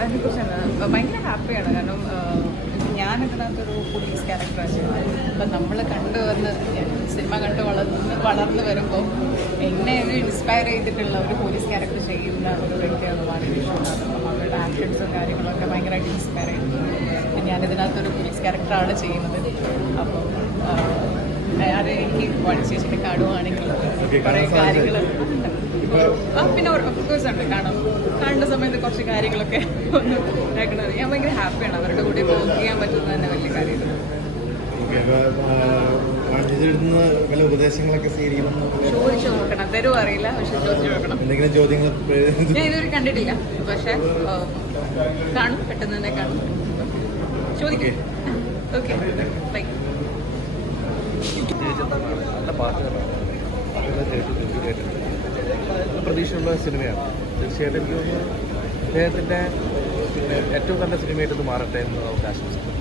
അതിനെക്കുറിച്ചാണ് ഭയങ്കര ഹാപ്പിയാണ്. കാരണം ഞാനിതിനകത്തൊരു പോലീസ് ക്യാരക്ടറാണ് ചെയ്യുന്നത്. അപ്പം നമ്മൾ കണ്ടുവന്ന് സിനിമ കണ്ട് വളർന്ന് വരുമ്പോൾ എന്നെ ഒരു ഇൻസ്പയർ ചെയ്തിട്ടുള്ള ഒരു പോലീസ് ക്യാരക്ടർ ചെയ്യുന്ന ഒരു വ്യക്തിയാണ് മാനവീഷ്. അപ്പം അവരുടെ ആക്ഷൻസും കാര്യങ്ങളൊക്കെ ഭയങ്കരമായിട്ട് ഇൻസ്പയർ ചെയ്തിട്ടുണ്ട്. ഞാനിതിനകത്തൊരു പോലീസ് ക്യാരക്ടറാണ് ചെയ്യുന്നത്. അപ്പം അത് എനിക്ക് ചേച്ചിയുടെ കാണുവാണെങ്കിൽ കുറേ കാര്യങ്ങൾ പിന്നെ ഓഫ്കോഴ്സ് ഉണ്ട് കാണുന്ന സമയത്ത് കുറച്ച് കാര്യങ്ങളൊക്കെ ഒന്ന് ഇതാക്കണത്. ഞാൻ ഭയങ്കര ഹാപ്പിയാണ്. അവരുടെ കൂടെ വർക്ക് ചെയ്യാൻ പറ്റുന്നത് തന്നെ വലിയ കാര്യമാണ്. ഉപദേശങ്ങളൊക്കെ ചോദിച്ചു നോക്കണം, തരും അറിയില്ല, പക്ഷെ ചോദിച്ചു നോക്കണം. എന്തെങ്കിലും ചോദ്യങ്ങൾ ഞാൻ ഇതുവരെ കണ്ടിട്ടില്ല, പക്ഷെ കാണും, പെട്ടെന്ന് തന്നെ കാണും. ചോദിക്കും. Okay, bye. നല്ല പാട്ടുകളാണ്, പ്രതീക്ഷയുള്ള സിനിമയാണ്. തീർച്ചയായിട്ടും എനിക്ക് തോന്നുന്നു അദ്ദേഹത്തിൻ്റെ ഏറ്റവും നല്ല സിനിമയായിട്ടൊന്ന് മാറട്ടെ എന്ന് നമുക്ക് ആശംസിക്കുന്നു.